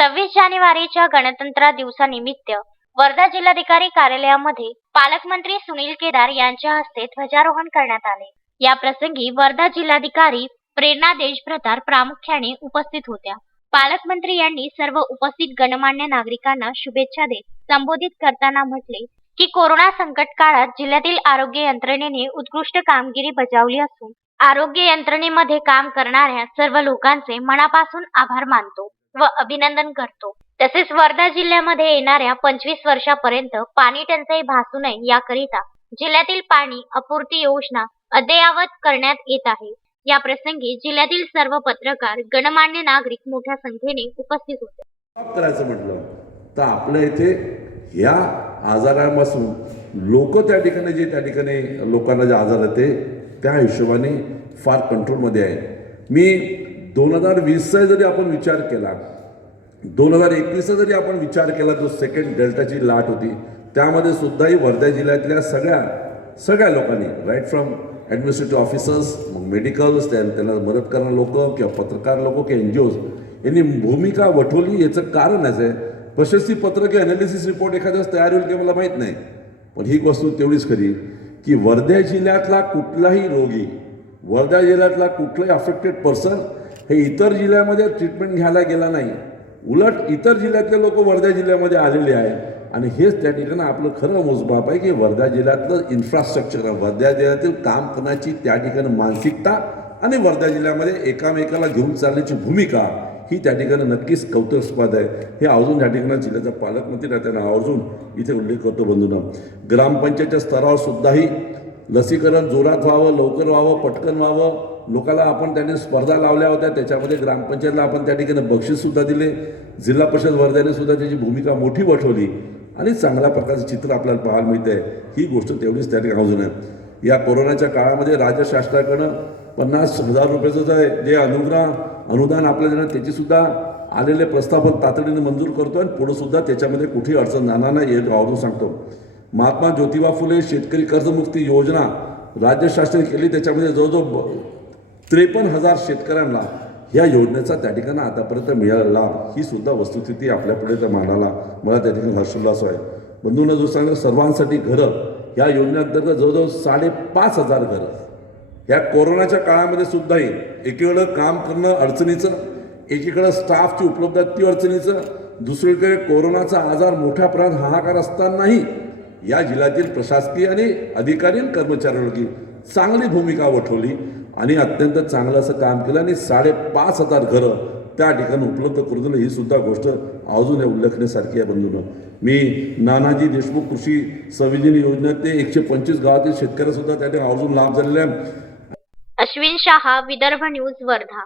सव्वीस जानेवारीच्या गणतंत्र दिवसानिमित्त वर्धा जिल्हाधिकारी कार्यालयामध्ये पालकमंत्री सुनील केदार यांच्या हस्ते ध्वजारोहण करण्यात आले. या प्रसंगी वर्धा जिल्हाधिकारी प्रेरणा देशभ्रतार प्रामुख्याने उपस्थित होत्या. पालकमंत्री यांनी सर्व उपस्थित गणमान्य नागरिकांना शुभेच्छा देत संबोधित करताना म्हटले की कोरोना संकट काळात जिल्ह्यातील आरोग्य यंत्रणेने उत्कृष्ट कामगिरी बजावली असून आरोग्य यंत्रणेमध्ये काम करणाऱ्या सर्व लोकांचे मनापासून आभार मानतो. व अभिनंदन करतो. तसेच वर्धा जिल्ह्यामध्ये येणाऱ्या पंचवीस वर्षापर्यंत पाणी टंचाई भासू नये याकरिता जिल्ह्यातील पाणी अपूर्ती योजना अद्ययावत करण्यात येत आहे. या प्रसंगी जिल्ह्यातील सर्व पत्रकार गणमान्य नागरिक मोठ्या संख्येने उपस्थित होते. करायचं म्हटलं. तर आपल्या इथे ह्या आजारापासून लोक त्या ठिकाणी जे त्या ठिकाणी लोकांना जे आजार येते त्या हिशोबाने फार कंट्रोलमध्ये आहे. मी दोन हजार वीसचा जरी आपण विचार केला दोन हजार एकवीसचा जरी आपण विचार केला जो सेकंड डेल्टाची लाट होती त्यामध्ये सुद्धाही वर्धा जिल्ह्यातल्या सगळ्या सगळ्या लोकांनी राईट फ्रॉम ॲडमिनिस्ट्रेटिव्ह ऑफिसर्स मग मेडिकल्स त्यांना मदत करणारे लोक किंवा पत्रकार लोक किंवा एन जी ओज यांनी भूमिका वठवली. याचं कारण असं आहे प्रशस्ती पत्र किंवा अनालिसिस रिपोर्ट एखाद्या वेळेस तयार होईल की मला माहीत नाही. पण ही वस्तू तेवढीच खरी की वर्धा जिल्ह्यातला कुठलाही रोगी वर्धा जिल्ह्यातला कुठलाही अफेक्टेड पर्सन हे इतर जिल्ह्यामध्ये ट्रीटमेंट घ्यायला गेला नाही. उलट इतर जिल्ह्यातले लोक वर्धा जिल्ह्यामध्ये आलेले आहेत. आणि हेच त्या ठिकाणी आपलं खरं मोजमाप आहे की वर्धा जिल्ह्यातलं इन्फ्रास्ट्रक्चर वर्धा जिल्ह्यातील काम करण्याची त्या ठिकाणी मानसिकता आणि वर्धा जिल्ह्यामध्ये एकामेकाला घेऊन चालण्याची भूमिका ही त्या ठिकाणी नक्कीच कौतुकास्पद आहे. हे अजून त्या ठिकाणी जिल्ह्याचा पालकमंत्री त्यांना आवर्जून इथे उल्लेख करतो बंधूंना. ग्रामपंचायतच्या स्तरावर सुद्धाही लसीकरण जोरात व्हावं लवकर व्हावं पटकन व्हावं. लोकांना आपण त्याने स्पर्धा लावल्या होत्या त्याच्यामध्ये ग्रामपंचायतला आपण त्या ठिकाणी बक्षीससुद्धा दिले. जिल्हा परिषद वर्ध्याने सुद्धा त्याची भूमिका मोठी वठवली आणि चांगल्या प्रकारचं चित्र आपल्याला पाहायला मिळतं आहे ही गोष्ट तेवढीच त्या ठिकाणी अजून आहे. या कोरोनाच्या काळामध्ये राज्य शासनाकडं पन्नास हजार रुपयाचं जे जे अनुग्रह अनुदान आपल्याला देणं त्याचीसुद्धा आलेले प्रस्ताव तातडीने मंजूर करतो आणि पुढंसुद्धा त्याच्यामध्ये कुठेही अडचण जाणार नाही हे आवडून सांगतो. महात्मा ज्योतिबा फुले शेतकरी कर्जमुक्ती योजना राज्य शासनाने केली त्याच्यामध्ये जवळजवळ त्रेपन्न हजार शेतकऱ्यांना या योजनेचा त्या ठिकाणी आतापर्यंत मिळाला लाभ ही सुद्धा वस्तुस्थिती आपल्यापुढे त्या मानाला मला त्या ठिकाणी हर्षोल्लास आहे. बंधूंना जो सांगितलं सर्वांसाठी घरं या योजनेअंतर्गत जवळजवळ साडेपाच हजार घरं. या कोरोनाच्या काळामध्ये सुद्धाही एकीकडं काम करणं अडचणीचं एकीकडं स्टाफची उपलब्धता ती अडचणीचं दुसरीकडे कोरोनाचा आजार मोठ्या प्रमाणात हाहाकार असतानाही या जिल्ह्यातील प्रशासकीय आणि अधिकारी कर्मचाऱ्यांनी चांगली भूमिका वठवली आणि अत्यंत चांगलं असं काम केलं आणि साडेपाच हजार घरं त्या ठिकाणी उपलब्ध करून दिलं. ही सुद्धा गोष्ट अजून उल्लेखण्यासारखी आहे बंधून. मी नानाजी देशमुख कृषी संविधानी योजनेत ते एकशे पंचवीस गावातील शेतकऱ्यांसुद्धा त्या ठिकाणी अजून लाभ झालेला आहे. अश्विन शहा विदर्भ न्यूज वर्धा.